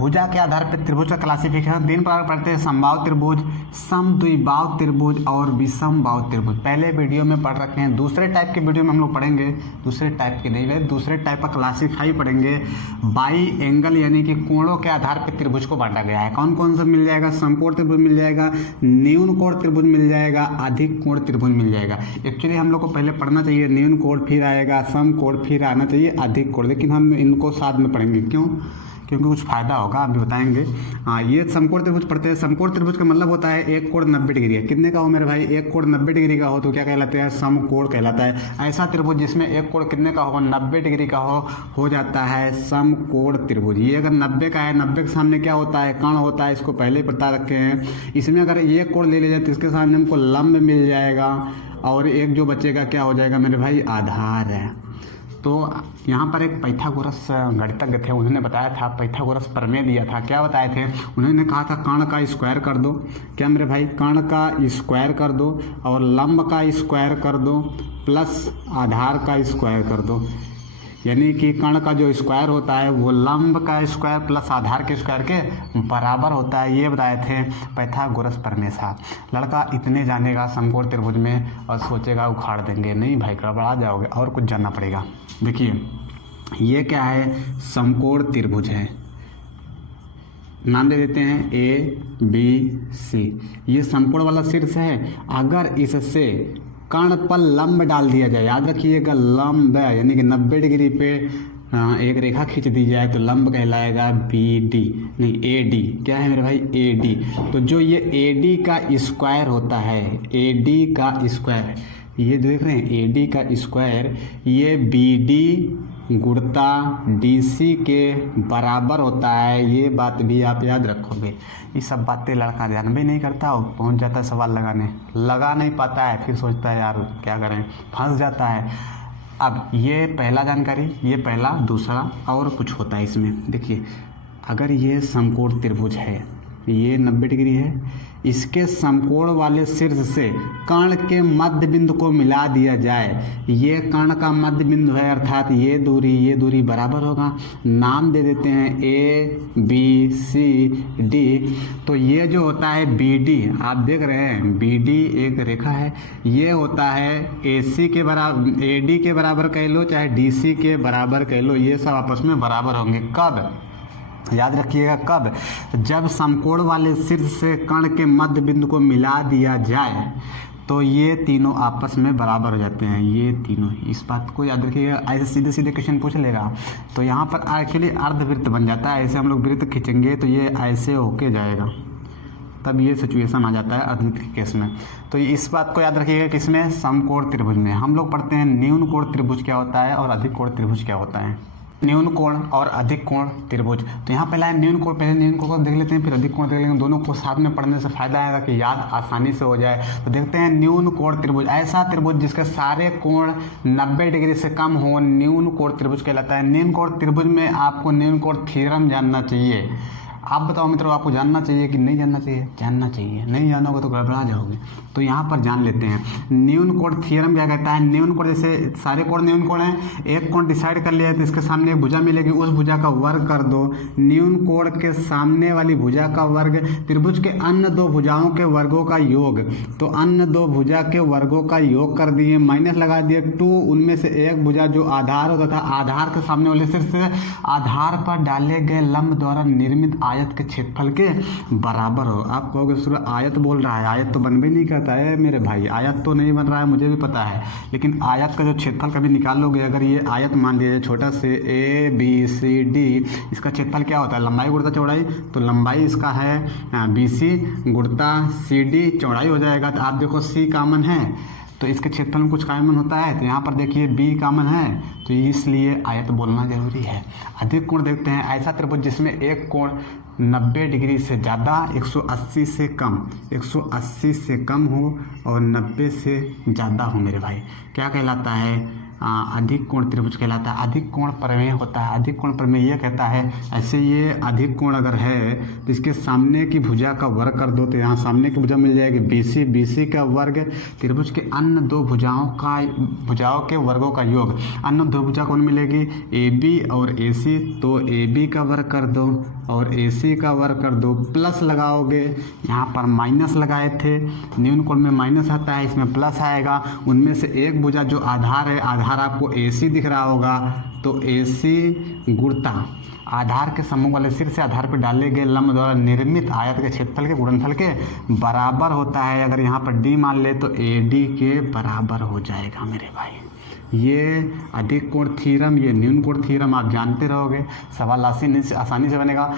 भुजा के आधार पर त्रिभुज का क्लासिफिकेशन 3 प्रकार पढ़ते हैं, समबाहु त्रिभुज, समद्विबाहु त्रिभुज और विषमबाहु त्रिभुज। पहले वीडियो में पढ़ रखे हैं। दूसरे टाइप के वीडियो में हम लोग पढ़ेंगे, दूसरे टाइप के नहीं है, दूसरे टाइप का क्लासीफाई पढ़ेंगे। बाई एंगल यानी कि कोणों के आधार पर त्रिभुज को बांटा गया है। कौन कौन सा मिल जाएगा? समकोण त्रिभुज मिल जाएगा, न्यून कोण त्रिभुज मिल जाएगा, अधिक कोण त्रिभुज मिल जाएगा। एक्चुअली हम लोग को पहले पढ़ना चाहिए न्यून कोण, फिर आएगा समकोण, फिर आना चाहिए अधिक कोण, लेकिन हम इनको साथ में पढ़ेंगे। क्यों? क्योंकि कुछ फायदा होगा, आप भी बताएंगे। हाँ, ये समकोण त्रिभुज पढ़ते हैं। समकोण त्रिभुज का मतलब होता है एक कोण 90 डिग्री है। कितने का हो मेरे भाई? एक कोण 90 डिग्री का हो तो क्या कहलाता है? समकोण कहलाता है। ऐसा त्रिभुज जिसमें एक कोण कितने का हो? 90 डिग्री का हो जाता है समकोण त्रिभुज। ये अगर 90 का है, 90 के सामने क्या होता है? कर्ण होता है, इसको पहले ही बता रखे हैं। इसमें अगर ये कोण ले लिया जाए तो इसके सामने हमको लंब मिल जाएगा और एक जो बचेगा क्या हो जाएगा मेरे भाई? आधार है। तो यहाँ पर एक पाइथागोरस गणितज्ञ थे, उन्होंने बताया था, पाइथागोरस प्रमेय दिया था। क्या बताए थे? उन्होंने कहा था कर्ण का स्क्वायर कर दो। क्या मेरे भाई? कर्ण का स्क्वायर कर दो और लंब का स्क्वायर कर दो प्लस आधार का स्क्वायर कर दो। यानी कि कर्ण का जो स्क्वायर होता है वो लंब का स्क्वायर प्लस आधार के स्क्वायर के बराबर होता है। ये बताए थे पाइथागोरस प्रमेय था। लड़का इतने जानेगा समकोण त्रिभुज में और सोचेगा उखाड़ देंगे, नहीं भाई, गड़बड़ा जाओगे, और कुछ जानना पड़ेगा। देखिए ये क्या है? समकोण त्रिभुज है। नाम दे देते हैं ABC। ये समकोण वाला शीर्ष है। अगर इससे कर्ण पर लंब डाल दिया जाए, याद रखिएगा लंब यानी कि 90 डिग्री पे एक रेखा खींच दी जाए तो लंब कहलाएगा BD, नहीं AD। क्या है मेरे भाई? AD। तो जो ये AD का स्क्वायर होता है, AD का स्क्वायर, ये देख रहे हैं AD का स्क्वायर, ये BD गुणता DC के बराबर होता है। ये बात भी आप याद रखोगे। ये सब बातें लड़का ध्यान भी नहीं करता और पहुंच जाता है सवाल लगाने, लगा नहीं पाता है, फिर सोचता है यार क्या करें, फंस जाता है। अब ये पहला जानकारी, ये पहला। दूसरा और कुछ होता है इसमें। देखिए अगर ये समकोण त्रिभुज है, ये 90 डिग्री है, इसके समकोण वाले शीर्ष से कर्ण के मध्य बिंदु को मिला दिया जाए। ये कर्ण का मध्य बिंदु है, अर्थात ये दूरी बराबर होगा। नाम दे देते हैं ABCD। तो ये जो होता है BD, आप देख रहे हैं BD एक रेखा है, ये होता है AC के बराबर, AD के बराबर कह लो चाहे DC के बराबर कह लो, ये सब आपस में बराबर होंगे। कब? याद रखिएगा कब? जब समकोण वाले शीर्ष से कर्ण के मध्य बिंदु को मिला दिया जाए तो ये तीनों आपस में बराबर हो जाते हैं। ये तीनों, इस बात को याद रखिएगा। ऐसे सीधे सीधे क्वेश्चन पूछ लेगा तो यहाँ पर एक्चुअली अर्धवृत्त बन जाता है। ऐसे हम लोग वृत्त खींचेंगे तो ये ऐसे होके जाएगा, तब ये सिचुएशन आ जाता है अर्धवृत्त के केस में। तो इस बात को याद रखिएगा कि इसमें समकोण त्रिभुज में हम लोग पढ़ते हैं न्यून कोण त्रिभुज क्या होता है और अधिक कोण त्रिभुज क्या होता है। न्यून कोण और अधिक कोण त्रिभुज। तो यहाँ पहला है न्यून कोण, पहले न्यून कोण को देख लेते हैं, फिर अधिक कोण देख लेंगे। दोनों को साथ में पढ़ने से फायदा आएगा कि याद आसानी से हो जाए। तो देखते हैं न्यून कोण त्रिभुज, ऐसा त्रिभुज जिसके सारे कोण 90 डिग्री से कम हो, न्यून कोण त्रिभुज कहलाता है। न्यून कोण त्रिभुज में आपको न्यून कोण थ्योरम जानना चाहिए। आप बताओ मित्रों, आपको जानना चाहिए कि नहीं जानना चाहिए? जानना चाहिए। नहीं जानोगे तो गड़बड़ा जाओगे। तो यहाँ पर जान लेते हैं न्यून कोण थ्योरम क्या कहता है। न्यून कोण, जैसे सारे कोण न्यून कोण हैं, एक कोण डिसाइड कर लिया तो इसके सामने एक भुजा मिलेगी, उस भुजा का वर्ग कर दो। न्यून कोण के सामने वाली भुजा का वर्ग, त्रिभुज के अन्य दो भुजाओं के वर्गों का योग। तो अन्य दो भुजा के वर्गों का योग कर दिए, माइनस लगा दिए 2, उनमें से एक भुजा जो आधार होता था, आधार के सामने वाले शीर्ष से आधार पर डाले गए लंब द्वारा निर्मित आयत के क्षेत्रफल के बराबर हो। आप कहोगे सूर्य आयत बोल रहा है, आयत तो बन भी नहीं करता है मेरे भाई, आयत तो नहीं बन रहा है, मुझे भी पता है, लेकिन आयत का जो क्षेत्रफल कभी निकाल लोगे, अगर ये आयत मान लिया जाए छोटा से ABCD, इसका क्षेत्रफल क्या होता है? लंबाई गुणा चौड़ाई। तो लंबाई इसका है BC गुणा CD, चौड़ाई हो जाएगा। तो आप देखो C कॉमन है तो इसके क्षेत्रफल में कुछ कॉमन होता है, तो यहाँ पर देखिए B कॉमन है, तो इसलिए आयत बोलना जरूरी है। अधिक कोण देखते हैं, ऐसा त्रिभुज जिसमें एक कोण 90 डिग्री से ज़्यादा, 180 से कम, 180 से कम हो और 90 से ज़्यादा हो मेरे भाई, क्या कहलाता है? अधिक कोण त्रिभुज कहलाता है। अधिक कोण प्रमेय होता है। अधिक कोण प्रमेय ये कहता है, ऐसे ये अधिक कोण अगर है तो इसके सामने की भुजा का वर्ग कर दो, तो यहाँ सामने की भुजा मिल जाएगी BC, BC का वर्ग त्रिभुज के अन्य दो भुजाओं के वर्गों का योग। अन्य दो भुजा कौन मिलेगी? AB और AC, तो AB का वर्ग कर दो और AC का वर्ग कर दो, प्लस लगाओगे, यहाँ पर माइनस लगाए थे, न्यून कोण में माइनस आता है, इसमें प्लस आएगा। उनमें से एक भुजा जो आधार है, आधार आपको AC दिख रहा होगा, तो AC गुणता आधार के समूह वाले सिर से आधार पर डाले गए लंब द्वारा निर्मित आयत के क्षेत्रफल के गुणनफल के बराबर होता है। अगर यहाँ पर D मान ले तो AD के बराबर हो जाएगा मेरे भाई। ये अधिक कोण थ्योरम, ये न्यून कोण थ्योरम आप जानते रहोगे, सवाल आसानी से बनेगा।